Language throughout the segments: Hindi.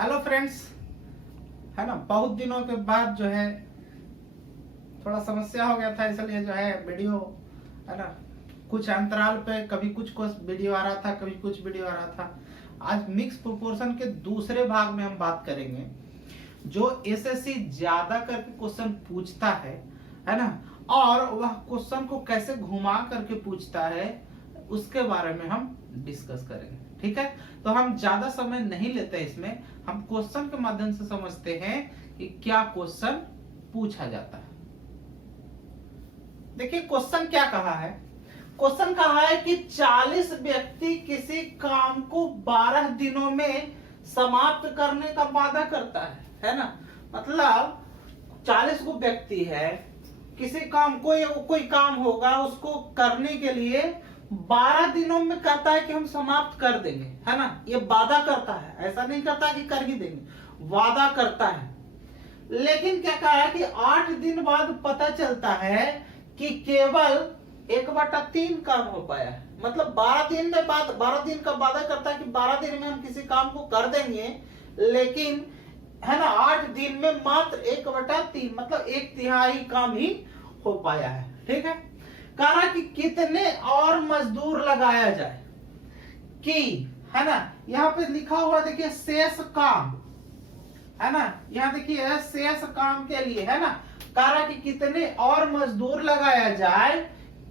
हेलो फ्रेंड्स, है ना। बहुत दिनों के बाद जो है थोड़ा समस्या हो गया था, इसलिए जो है वीडियो, है ना, कुछ अंतराल पे कभी कुछ वीडियो आ रहा था, कभी कुछ वीडियो आ रहा था। आज मिक्स प्रोपोर्शन के दूसरे भाग में हम बात करेंगे। जो एसएससी ज्यादा करके क्वेश्चन पूछता है ना, और वह क्वेश्चन को कैसे घुमा करके पूछता है उसके बारे में हम डिस्कस करेंगे। ठीक है, तो हम ज्यादा समय नहीं लेते इसमें, हम क्वेश्चन के माध्यम से समझते हैं कि क्या क्वेश्चन पूछा जाता है। देखिए क्वेश्चन क्या कहा है। क्वेश्चन कहा है कि 40 व्यक्ति किसी काम को 12 दिनों में समाप्त करने का वादा करता है ना। मतलब 40 को व्यक्ति है, किसी काम कोई काम होगा, उसको करने के लिए 12 दिनों में कहता है कि हम समाप्त कर देंगे, है ना। ये वादा करता है, ऐसा नहीं करता कि कर ही देंगे, वादा करता है। लेकिन क्या कहा है कि 8 दिन बाद पता चलता है कि केवल 1/3 काम हो पाया है। मतलब 12 दिन का वादा करता है कि 12 दिन में हम किसी काम को कर देंगे, लेकिन है ना 8 दिन में मात्र 1/3 मतलब 1/3 काम ही हो पाया है। ठीक है, कहा कि कितने और मजदूर लगाया जाए कि, है ना, यहाँ पे लिखा हुआ देखिए शेष काम, है ना, यहाँ देखिए शेष काम के लिए, है ना, कहा कि कितने और मजदूर लगाया जाए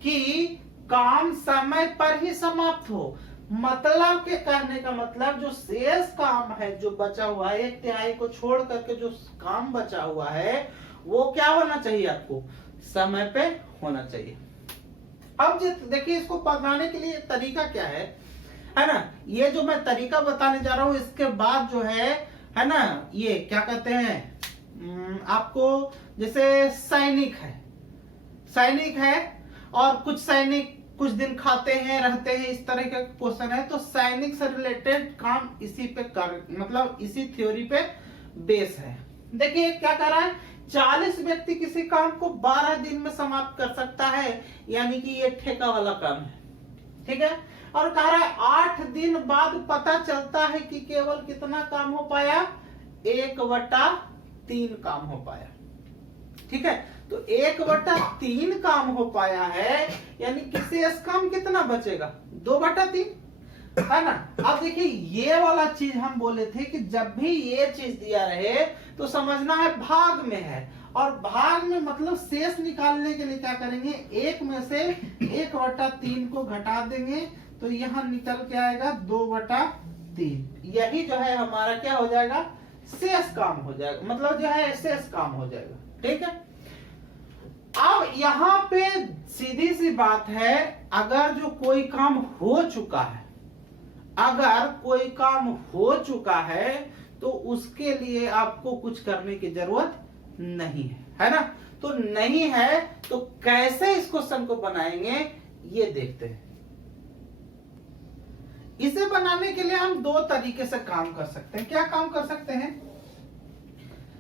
कि काम समय पर ही समाप्त हो। मतलब के कहने का मतलब जो शेष काम है, जो बचा हुआ है 1/3 को छोड़ करके जो काम बचा हुआ है वो क्या होना चाहिए, आपको समय पे होना चाहिए। अब देखिए इसको बताने के लिए तरीका क्या है ना। ये जो मैं तरीका बताने जा रहा हूं, इसके बाद जो है ना, ये क्या कहते हैं, आपको जैसे सैनिक है और कुछ सैनिक कुछ दिन खाते हैं रहते हैं, इस तरह का क्वेश्चन है, तो सैनिक से रिलेटेड काम इसी पे मतलब इसी थ्योरी पे बेस है। देखिए क्या कर रहा है, 40 व्यक्ति किसी काम को 12 दिन में समाप्त कर सकता है, यानी कि ये ठेका वाला काम है। ठीक है, और कह रहा है 8 दिन बाद पता चलता है कि केवल कितना काम हो पाया, 1/3 काम हो पाया। ठीक है, तो 1/3 काम हो पाया है, यानी कि शेष काम कितना बचेगा, 2/3, है ना। अब देखिए ये वाला चीज हम बोले थे कि जब भी ये चीज दिया रहे तो समझना है भाग में है, और भाग में मतलब शेष निकालने के लिए क्या करेंगे, 1 में से 1/3 को घटा देंगे तो यहाँ निकल के आएगा 2/3। यही जो है हमारा क्या हो जाएगा, शेष काम हो जाएगा, मतलब जो है शेष काम हो जाएगा। ठीक है, अब यहाँ पे सीधी सी बात है, अगर जो कोई काम हो चुका है, अगर कोई काम हो चुका है तो उसके लिए आपको कुछ करने की जरूरत नहीं है ना। तो नहीं है तो कैसे इस क्वेश्चन को बनाएंगे ये देखते हैं। इसे बनाने के लिए हम 2 तरीके से काम कर सकते हैं। क्या काम कर सकते हैं,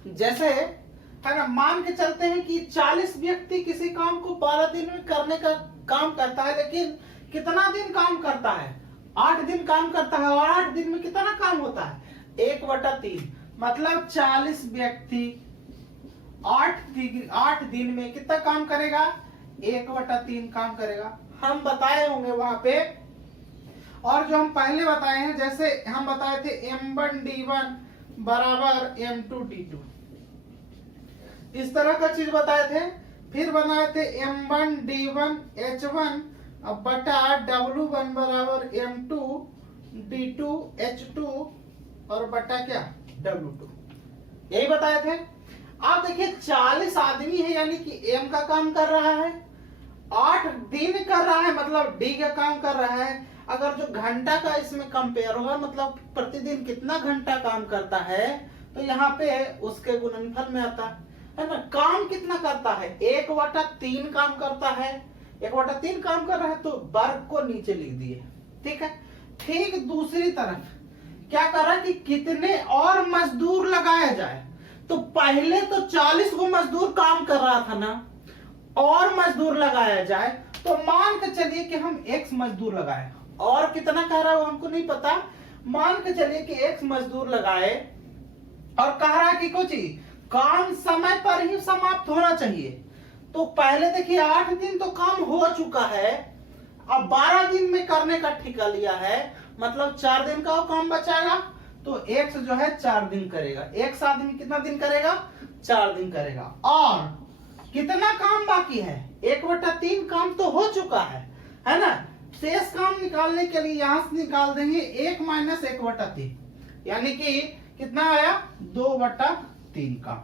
जैसे है ना, मान के चलते हैं कि 40 व्यक्ति किसी काम को 12 दिन में करने का काम करता है, लेकिन कितना दिन काम करता है, 8 दिन काम करता है, और 8 दिन में कितना काम होता है, 1/3। मतलब 40 व्यक्ति 8 दिन में कितना काम करेगा, 1/3 काम करेगा। हम बताए होंगे वहां पे, और जो हम पहले बताए हैं, जैसे हम बताए थे M1D1 बराबर M2D2, इस तरह का चीज बताए थे। फिर बनाए थे M1D1 H1 बटा W1 बराबर M2D2 H2 और बटा क्या, W2, यही बताए थे। आप देखिए 40 आदमी है, यानी कि M का काम कर रहा है, 8 दिन कर रहा है, मतलब D का काम कर रहा है। अगर जो घंटा का इसमें कंपेयर होगा, मतलब प्रतिदिन कितना घंटा काम करता है, तो यहाँ पे उसके गुणनफल में आता है ना। काम कितना करता है, 1/3 काम करता है, 1/3 काम कर रहा है, तो वर्ग को नीचे लिख दिए। ठीक है, ठीक दूसरी तरफ क्या कर रहा है कि कितने और मजदूर लगाया जाए। तो पहले तो 40 को मजदूर काम कर रहा था ना, और मजदूर लगाया जाए, तो मान के चलिए कि हम X मजदूर लगाए, और कितना कह रहा है वो हमको नहीं पता, मान के चलिए कि X मजदूर लगाए और कह रहा है कि कुछ काम समय पर ही समाप्त होना चाहिए। तो पहले देखिए 8 दिन तो काम हो चुका है, अब 12 दिन में करने का ठेका लिया है, मतलब 4 दिन का काम बचाएगा। तो एक्स जो है 4 दिन करेगा, एक्स आदमी कितना दिन करेगा, 4 दिन करेगा। और कितना काम बाकी है, 1/3 काम तो हो चुका है ना। शेष काम निकालने के लिए यहां से निकाल देंगे 1 - 1/3, यानी कि कितना आया, 2/3 का।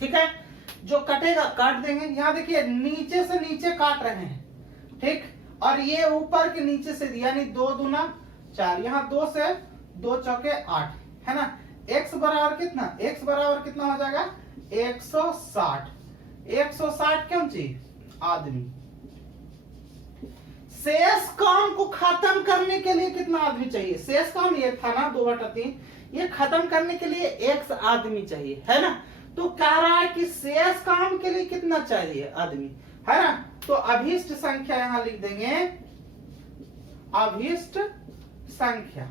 ठीक है, जो कटेगा काट देंगे। यहाँ देखिए नीचे से नीचे काट रहे हैं, ठीक, और ये ऊपर के नीचे से, यानी 2 दूना 4, यहाँ 2 से 2 चौके 8 है ना। x बराबर कितना, x बराबर कितना हो जाएगा 160। 160 क्यों चाहिए, आदमी। शेष काम को खत्म करने के लिए कितना आदमी चाहिए, शेष काम ये था ना 2/3, ये खत्म करने के लिए x आदमी चाहिए, है ना। तो कह रहा है कि शेष काम के लिए कितना चाहिए आदमी, है ना। तो अभीष्ट संख्या यहां लिख देंगे, अभीष्ट संख्या,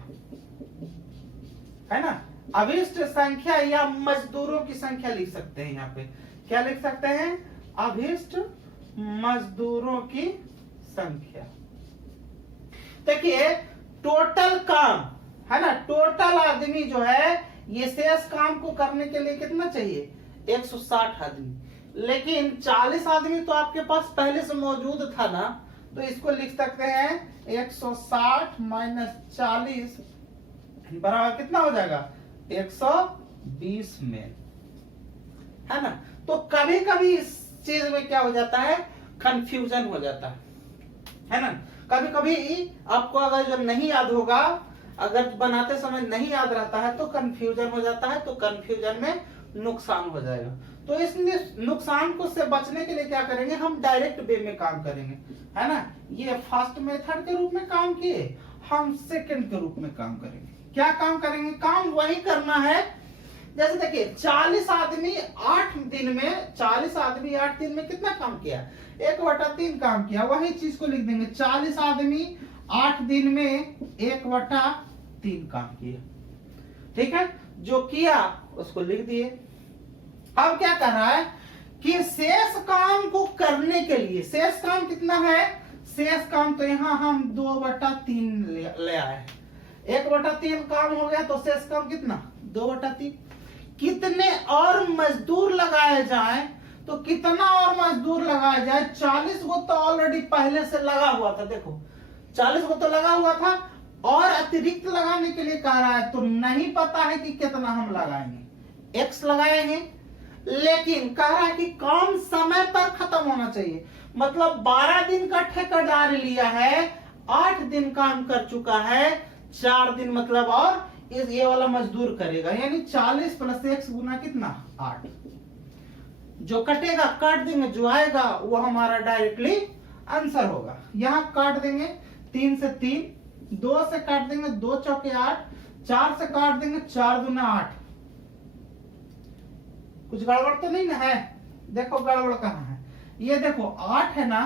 है ना। अभीष्ट संख्या या मजदूरों की संख्या लिख सकते हैं। यहाँ पे क्या लिख सकते हैं, अभीष्ट मजदूरों की संख्या। देखिए टोटल काम, है ना, टोटल आदमी जो है ये शेष काम को करने के लिए कितना चाहिए, 160 आदमी। लेकिन 40 आदमी तो आपके पास पहले से मौजूद था ना, तो इसको लिख सकते हैं 160 - 40 बराबर कितना हो जाएगा, 120 में, है ना। तो कभी कभी इस चीज में क्या हो जाता है, कंफ्यूजन हो जाता है ना। कभी कभी आपको अगर जो नहीं याद होगा, अगर बनाते समय नहीं याद रहता है तो कंफ्यूजन हो जाता है, तो कंफ्यूजन में नुकसान हो जाएगा। तो इस नुकसान को से बचने के लिए क्या करेंगे, हम डायरेक्ट वे में काम करेंगे, है ना। ये फर्स्ट मेथड के रूप में काम किए, हम सेकंड के रूप में काम करेंगे। क्या काम करेंगे, काम वही करना है। जैसे देखिए 40 आदमी 8 दिन में, 40 आदमी 8 दिन में कितना काम किया, 1/3 काम किया। वही चीज को लिख देंगे, 40 आदमी 8 दिन में 1/3 काम किया। ठीक है, जो किया उसको लिख दिए। अब क्या कर रहा है कि शेष काम को करने के लिए, शेष काम कितना है, शेष काम तो यहाँ हम 2/3 ले आए, 1/3 काम हो गया, तो शेष काम कितना, 2/3। कितने और मजदूर लगाए जाए, तो कितना और मजदूर लगाया जाए, 40 को तो ऑलरेडी पहले से लगा हुआ था। देखो 40 को तो लगा हुआ था, और अतिरिक्त लगाने के लिए कह रहा है, तो नहीं पता है कि कितना हम लगाएंगे, x लगाएंगे। लेकिन कह रहा है कि काम समय पर खत्म होना चाहिए, मतलब 12 दिन का ठेकेदार लिया है, 8 दिन काम कर चुका है, 4 दिन मतलब और ये वाला मजदूर करेगा, यानी 40 + x गुना कितना, 8। जो कटेगा काट देंगे, जो आएगा वो हमारा डायरेक्टली आंसर होगा। यहां काट देंगे 3 से 3, 2 से काट देंगे 2 चौके 8, 4 से काट देंगे 4 दूना 8। कुछ गड़बड़ तो नहीं ना है, देखो गड़बड़ कहां है, ये देखो 8 है ना।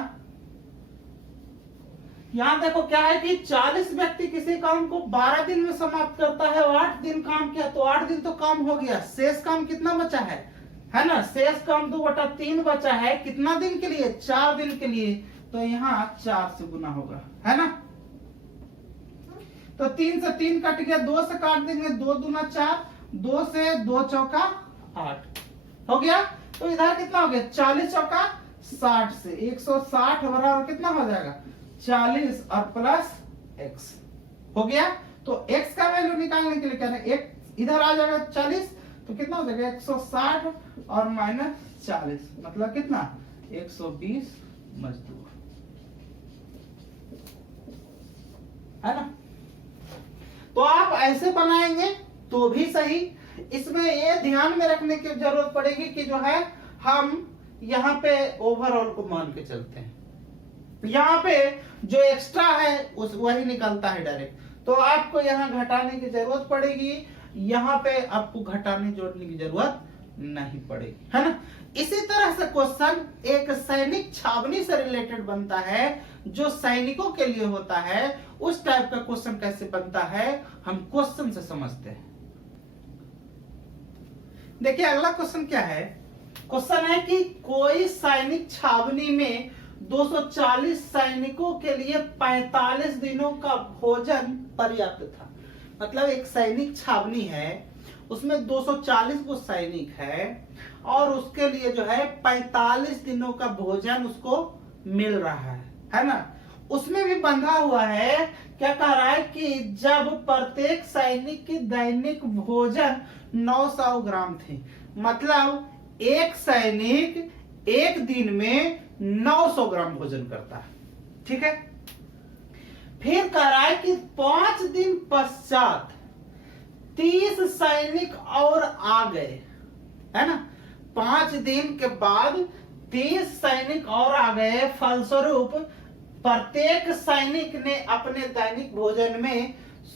यहां देखो क्या है कि 40 व्यक्ति किसी काम को 12 दिन में समाप्त करता है, और 8 दिन काम किया, तो 8 दिन तो काम हो गया। शेष काम कितना बचा है ना, शेष काम 2/3 बचा है, कितना दिन के लिए, 4 दिन के लिए। तो यहाँ 4 से गुना होगा, है ना। तो 3 से 3 कट गया, 2 से काट देंगे 2 दूना 4, 2 से 2 चौका 8 हो गया। तो इधर कितना हो गया, 40 चौका 60 से 160 बराबर कितना हो जाएगा, 40 और प्लस x हो गया। तो x का वैल्यू निकालने के लिए क्या है, x इधर आ जाएगा 40, तो कितना हो जाएगा 160 और -40, मतलब कितना 120 मजदूर, है ना। तो आप ऐसे बनाएंगे तो भी सही। इसमें ये ध्यान में रखने की जरूरत पड़ेगी कि जो है हम यहाँ पे ओवरऑल को मान के चलते हैं, यहाँ पे जो एक्स्ट्रा है उस वही निकलता है डायरेक्ट, तो आपको यहाँ घटाने की जरूरत पड़ेगी, यहाँ पे आपको घटाने जोड़ने की जरूरत नहीं पड़ेगी, है ना। इसी तरह से क्वेश्चन एक सैनिक छावनी से रिलेटेड बनता है, जो सैनिकों के लिए होता है, उस टाइप का क्वेश्चन कैसे बनता है हम क्वेश्चन से समझते हैं। देखिए अगला क्वेश्चन क्या है। क्वेश्चन है कि कोई सैनिक छावनी में 240 सैनिकों के लिए 45 दिनों का भोजन पर्याप्त था। मतलब एक सैनिक छावनी है, उसमें 240 वो सैनिक है और उसके लिए जो है 45 दिनों का भोजन उसको मिल रहा है ना। उसमें भी बंधा हुआ है, क्या कह रहा है कि जब प्रत्येक सैनिक की दैनिक भोजन 900 ग्राम थी। मतलब एक सैनिक एक दिन में 900 ग्राम भोजन करता है, ठीक है। फिर कह रहा है कि 5 दिन पश्चात 30 सैनिक और आ गए, है ना। 5 दिन के बाद 30 सैनिक और आ गए, फलस्वरूप प्रत्येक सैनिक ने अपने दैनिक भोजन में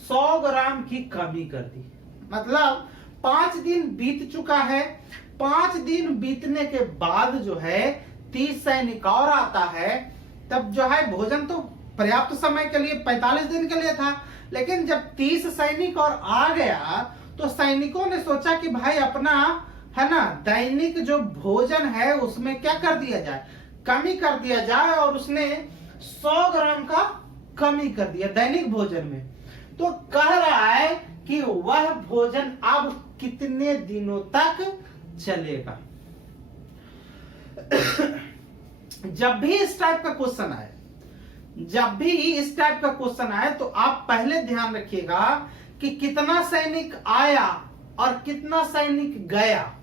100 ग्राम की कमी कर दी। मतलब 5 दिन बीत चुका है, 5 दिन बीतने के बाद जो है 30 सैनिक और आता है, तब जो है भोजन तो पर्याप्त समय के लिए 45 दिन के लिए था, लेकिन जब 30 सैनिक और आ गया तो सैनिकों ने सोचा कि भाई अपना, है ना, दैनिक जो भोजन है उसमें क्या कर दिया जाए, कमी कर दिया जाए, और उसने 100 ग्राम का कमी कर दिया दैनिक भोजन में। तो कह रहा है कि वह भोजन अब कितने दिनों तक चलेगा। जब भी इस टाइप का क्वेश्चन आए, जब भी इस टाइप का क्वेश्चन आए तो आप पहले ध्यान रखिएगा कि कितना सैनिक आया और कितना सैनिक गया,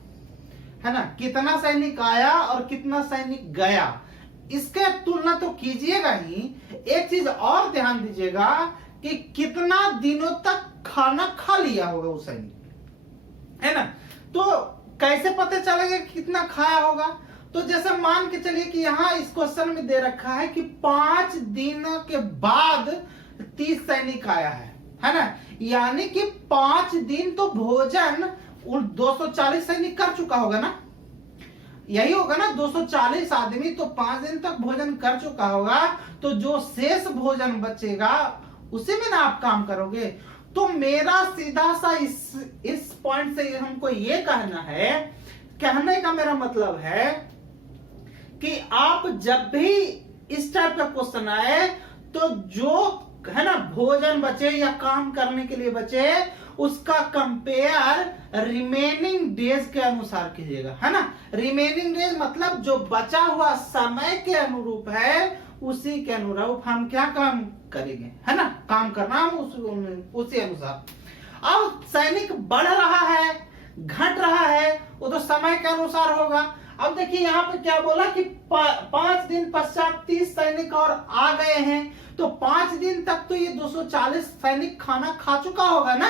है ना। कितना सैनिक आया और कितना सैनिक गया, इसके तुलना तो कीजिएगा ही। एक चीज और ध्यान दीजिएगा कि कितना दिनों तक खाना खा लिया होगा वो सैनिक, है ना। तो कैसे पता चलेगा कि कितना खाया होगा। तो जैसे मान के चलिए कि यहाँ इस क्वेश्चन में दे रखा है कि 5 दिन के बाद 30 सैनिक आया है ना। यानी कि 5 दिन तो भोजन 240 सैनिक कर चुका होगा ना, यही होगा ना। 240 आदमी तो 5 दिन तक भोजन कर चुका होगा, तो जो शेष भोजन बचेगा उसी में ना आप काम करोगे। तो मेरा सीधा सा इस पॉइंट से हमको ये कहना है, कहने का मेरा मतलब है कि आप जब भी इस टाइप का क्वेश्चन आए तो जो है ना भोजन बचे या काम करने के लिए बचे, उसका कंपेयर रिमेनिंग डेज के अनुसार कीजिएगा, है ना। रिमेनिंग डेज मतलब जो बचा हुआ समय के अनुरूप है, उसी के अनुरूप हम क्या काम करेंगे, है ना। काम करना हम उसी अनुसार। अब सैनिक बढ़ रहा है, घट रहा है, वो तो समय के अनुसार होगा। अब देखिए यहाँ पे क्या बोला कि 5 दिन पश्चात 30 सैनिक और आ गए हैं, तो 5 दिन तक तो ये 240 सैनिक खाना खा चुका होगा ना,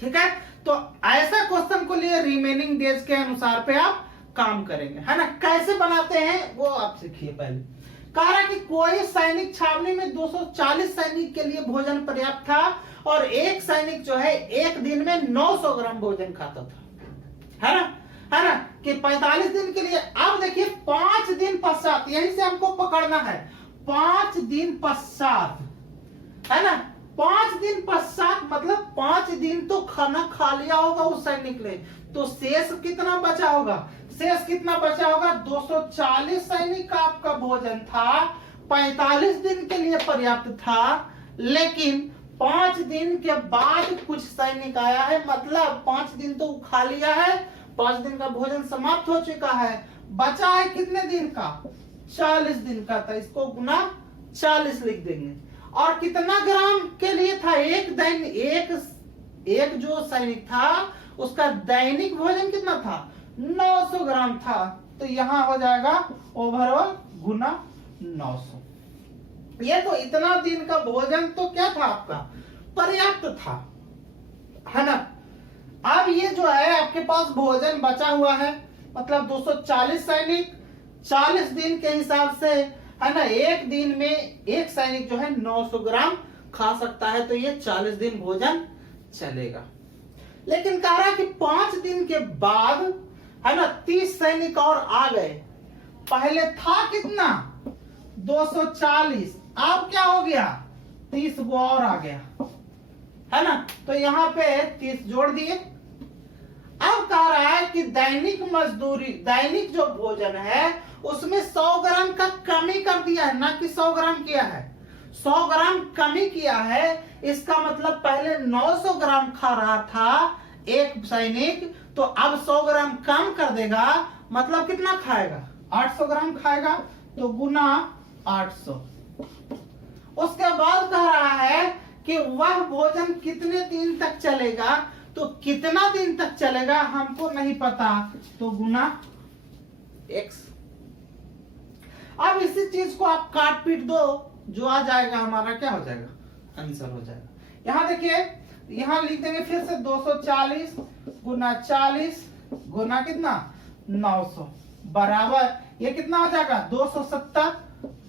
ठीक है। तो ऐसा क्वेश्चन को लिए रिमेनिंग डेज के अनुसार पे आप काम करेंगे, है ना। कैसे बनाते हैं वो आप सीखिए। पहले कह रहा कि कोई सैनिक छावनी में 240 सैनिक के लिए भोजन पर्याप्त था और एक सैनिक जो है एक दिन में 900 ग्राम भोजन खाता था, है ना, कि 45 दिन के लिए। अब देखिए 5 दिन पश्चात, यहीं से हमको पकड़ना है, 5 दिन पश्चात, है ना। 5 दिन पश्चात मतलब 5 दिन तो खाना खा लिया होगा उस सैनिक ने, तो शेष कितना बचा होगा, शेष कितना बचा होगा। 240 सैनिक का आपका भोजन था, 45 दिन के लिए पर्याप्त था, लेकिन 5 दिन के बाद कुछ सैनिक आया है, मतलब 5 दिन तो खा लिया है, 5 दिन का भोजन समाप्त हो चुका है, बचा है कितने दिन का, 40 दिन का था। इसको गुना 40 लिख देंगे। और कितना ग्राम के लिए था, एक जो सैनिक था उसका दैनिक भोजन कितना था, 900 ग्राम था। तो यहां हो जाएगा ओवरऑल गुना 900। ये तो इतना दिन का भोजन तो क्या था आपका, पर्याप्त था, है ना। अब ये जो है आपके पास भोजन बचा हुआ है, मतलब 240 सैनिक 40 दिन के हिसाब से, है ना। एक दिन में एक सैनिक जो है 900 ग्राम खा सकता है, तो ये 40 दिन भोजन चलेगा। लेकिन कह रहा है कि 5 दिन के बाद, है ना, 30 सैनिक और आ गए। पहले था कितना, 240, अब क्या हो गया, 30 वो और आ गया, है ना। तो यहाँ पे 30 जोड़ दिए। अब कह रहा है कि दैनिक मजदूरी, दैनिक जो भोजन है उसमें 100 ग्राम का कमी कर दिया है, ना कि 100 ग्राम किया है, 100 ग्राम कमी किया है। इसका मतलब पहले 900 ग्राम खा रहा था एक सैनिक, तो अब 100 ग्राम कम कर देगा, मतलब कितना खाएगा, 800 ग्राम खाएगा, तो गुना 800। उसके बाद कह रहा है कि वह भोजन कितने दिन तक चलेगा, तो कितना दिन तक चलेगा हमको नहीं पता, तो गुना x। अब इसी चीज को आप काट पीट दो, जो आ जाएगा हमारा क्या हो जाएगा, आंसर हो जाएगा। यहां देखिए, यहां लिख देंगे फिर से 240 गुना 40 गुना कितना 900 बराबर, ये कितना हो जाएगा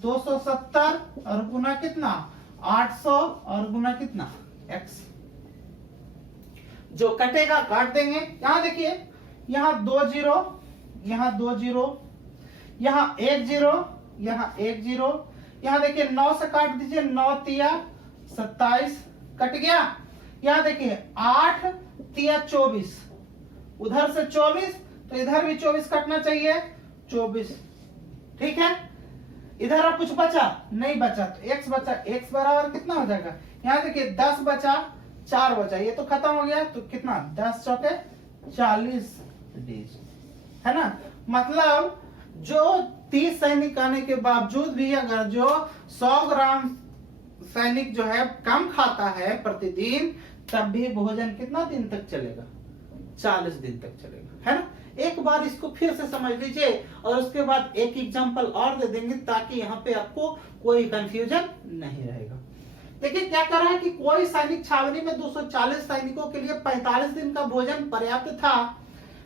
270 और गुना कितना 800 और गुना कितना x। जो कटेगा काट देंगे। यहां देखिए, यहां 2 जीरो, यहां 2 जीरो, यहां 1 जीरो, यहां 1 जीरो, यहां देखिए 9 से काट दीजिए, 9 तिया 27 कट गया। यहां देखिए 8 तिया 24, उधर से 24 तो इधर भी 24 कटना चाहिए, 24। ठीक है, इधर अब कुछ बचा नहीं, बचा तो x बचा, x बराबर कितना हो जाएगा, यहां देखिए 10 बचा 4 बचा, ये तो खत्म हो गया, तो कितना 10 चौके 40 डेज, है ना। मतलब जो 30 सैनिक आने के बावजूद भी अगर जो 100 ग्राम सैनिक जो है कम खाता है प्रतिदिन, तब भी भोजन कितना दिन तक चलेगा, 40 दिन तक चलेगा, है ना। एक बार इसको फिर से समझ लीजिए और उसके बाद एक एग्जांपल और दे देंगे ताकि यहाँ पे आपको कोई कंफ्यूजन नहीं रहेगा। देखिए क्या कर रहा है कि कोई सैनिक छावनी में 240 सैनिकों के लिए 45 दिन का भोजन पर्याप्त था,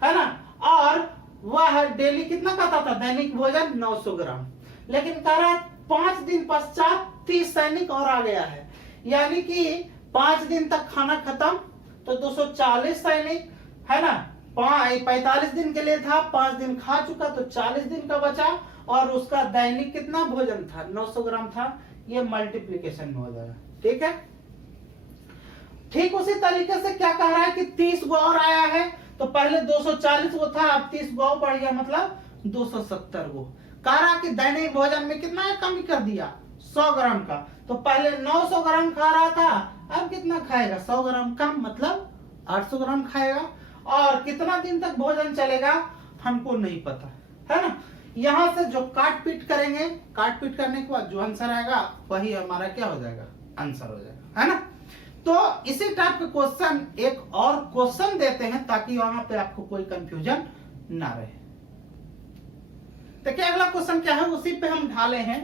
है ना, और वह डेली कितना खाता था, दैनिक भोजन 900 ग्राम। लेकिन कह रहा है 5 दिन पश्चात 30 सैनिक और आ गया है, यानी कि 5 दिन तक खाना खत्म, तो 240 सैनिक, है ना, 45 दिन के लिए था, 5 दिन खा चुका तो 40 दिन का बचा, और उसका दैनिक कितना भोजन था 900 ग्राम था। ये मल्टीप्लीकेशन में हो जाएगा, ठीक है। ठीक उसी तरीके से क्या कह रहा है कि 30 गो और आया है, तो पहले 240 गो था, अब 30 गो बढ़ गया, मतलब 270 गो। कह रहा कि दैनिक भोजन में कितना कमी कर दिया, 100 ग्राम का, तो पहले 900 ग्राम खा रहा था, अब कितना खाएगा, 100 ग्राम कम, मतलब 800 ग्राम खाएगा। और कितना दिन तक भोजन चलेगा हमको नहीं पता, है ना। यहां से जो काट पीट करेंगे, काट पीट करने के बाद जो आंसर आएगा वही हमारा क्या हो जाएगा, आंसर हो जाएगा, है ना। तो इसी टाइप के क्वेश्चन एक और क्वेश्चन देते हैं ताकि वहां पे आपको कोई कंफ्यूजन ना रहे। देखिए अगला क्वेश्चन क्या है, उसी पे हम ढाले हैं।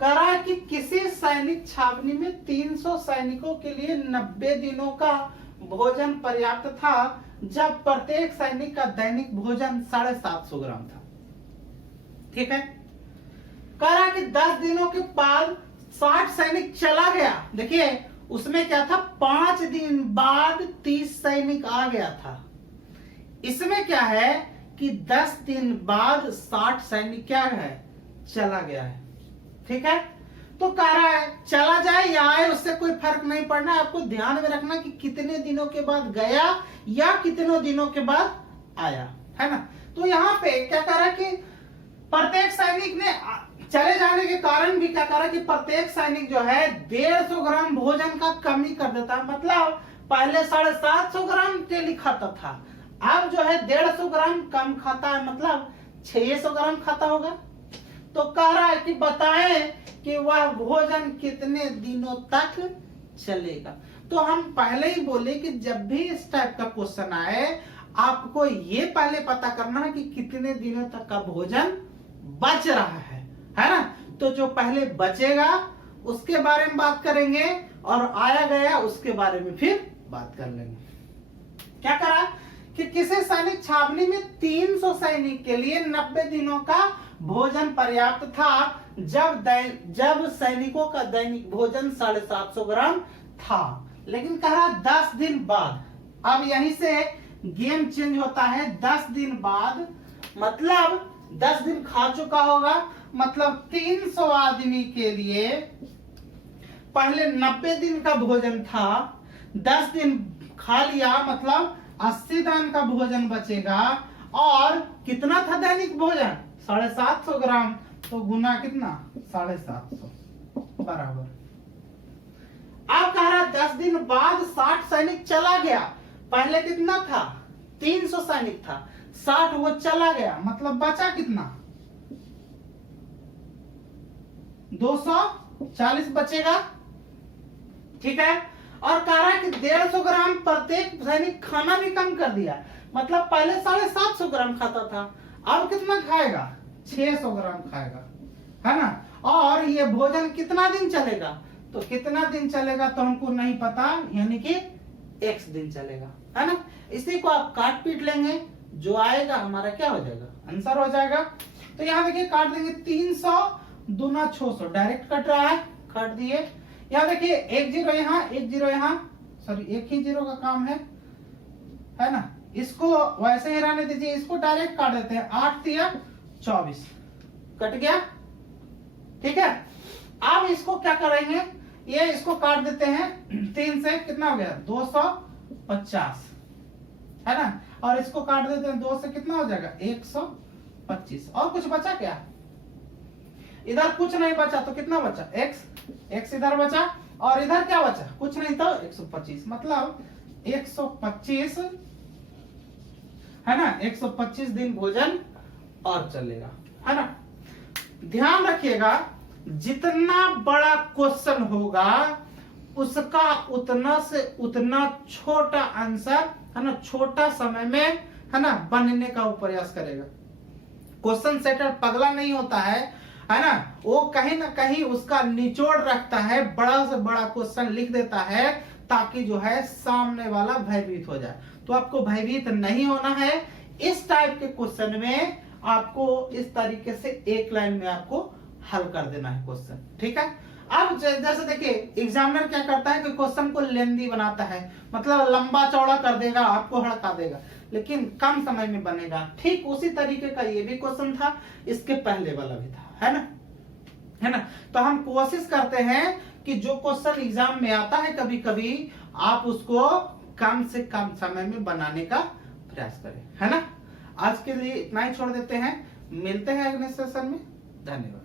कह रहा है कि किसी सैनिक छावनी में 300 सैनिकों के लिए 90 दिनों का भोजन पर्याप्त था, जब प्रत्येक सैनिक का दैनिक भोजन 750 ग्राम था। ठीक है, कह रहा है कि 10 दिनों के बाद 60 सैनिक चला गया। देखिए उसमें क्या था, 5 दिन बाद 30 सैनिक आ गया था। इसमें क्या है कि 10 दिन बाद 60 सैनिक क्या है, चला गया है। ठीक है, तो कह रहा है चला जाए या आए उससे कोई फर्क नहीं पड़ना, आपको ध्यान में रखना कि कितने दिनों के बाद गया या कितने दिनों के बाद आया, है ना। तो यहाँ पे क्या कह रहा है कि प्रत्येक सैनिक ने चले जाने के कारण भी क्या कह रहा है कि प्रत्येक सैनिक जो है 150 ग्राम भोजन का कमी कर देता है। मतलब पहले 750 ग्राम डेली खाता था, अब जो है 150 ग्राम कम खाता है, मतलब 600 ग्राम खाता होगा। तो कह रहा है कि बताएं कि वह भोजन कितने दिनों तक चलेगा। तो हम पहले ही बोले कि जब भी इस टाइप का क्वेश्चन आए, आपको ये पहले पता करना है कि कितने दिनों तक का भोजन बच रहा है ना। तो जो पहले बचेगा उसके बारे में बात करेंगे और आया गया उसके बारे में फिर बात कर लेंगे। क्या करा कि किसी सैनिक छावनी में 300 सैनिक के लिए 90 दिनों का भोजन पर्याप्त था, जब सैनिकों का दैनिक भोजन 750 ग्राम था। लेकिन कहा 10 दिन बाद, अब यहीं से गेम चेंज होता है। 10 दिन बाद मतलब 10 दिन खा चुका होगा, मतलब 300 आदमी के लिए पहले 90 दिन का भोजन था, 10 दिन खा लिया, मतलब 80 दान का भोजन बचेगा। और कितना था दैनिक भोजन? 750 ग्राम, तो गुना कितना? 750 बराबर। अब कह रहा 10 दिन बाद 60 सैनिक चला गया। पहले कितना था? 300 सैनिक था, 60 वो चला गया, मतलब बचा कितना? 240 बचेगा। ठीक है। और कह रहा है कि 150 ग्राम प्रत्येक सैनिक खाना भी कम कर दिया, मतलब पहले 750 ग्राम खाता था, अब कितना खाएगा? 600 ग्राम खाएगा, है ना। और ये भोजन कितना दिन चलेगा? तो कितना दिन चलेगा तो हमको नहीं पता, यानी कि x दिन चलेगा, है ना। इसी को आप काट पीट लेंगे, जो आएगा हमारा क्या हो जाएगा? आंसर हो जाएगा। तो यहाँ देखिए काट देंगे, 300 दूना 600, डायरेक्ट कट रहा है, काट दिए। यहाँ देखिए 1 0 यहाँ, 1 0 यहाँ, सॉरी एक ही 0 का काम है ना। इसको वैसे ही रहने दीजिए, इसको डायरेक्ट काट देते हैं। 8 या 24 कट गया। ठीक है। अब इसको क्या करेंगे, ये इसको काट देते हैं 3 से, कितना हो गया? 250, है ना। और इसको काट देते हैं 2 से, कितना हो जाएगा? 125। और कुछ बचा क्या? इधर कुछ नहीं बचा, तो कितना बचा? x इधर बचा, और इधर क्या बचा? कुछ नहीं, तो 125, मतलब 125, है ना। 125 दिन भोजन और चलेगा, है ना। ध्यान रखिएगा, जितना बड़ा क्वेश्चन होगा उसका उतना से उतना छोटा आंसर, है ना, छोटा समय में, है ना, बनने का वो प्रयास करेगा। क्वेश्चन सेटर पगला नहीं होता है ना। वो कहीं ना कहीं उसका निचोड़ रखता है, बड़ा से बड़ा क्वेश्चन लिख देता है, ताकि जो है सामने वाला भयभीत हो जाए। तो आपको भयभीत नहीं होना है। इस टाइप के क्वेश्चन में आपको इस तरीके से एक लाइन में आपको हल कर देना है क्वेश्चन। ठीक है। अब जैसे देखिए एग्जामिनर क्या करता है कि क्वेश्चन को लेंदी बनाता है, मतलब लंबा चौड़ा कर देगा, आपको हड़का देगा, लेकिन कम समय में बनेगा। ठीक उसी तरीके का ये भी क्वेश्चन था, इसके पहले वाला भी था, है ना। तो हम कोशिश करते हैं कि जो क्वेश्चन एग्जाम में आता है कभी कभी, आप उसको कम से कम समय में बनाने का प्रयास करें, है ना। आज के लिए इतना ही छोड़ देते हैं, मिलते हैं अगले सेशन में। धन्यवाद।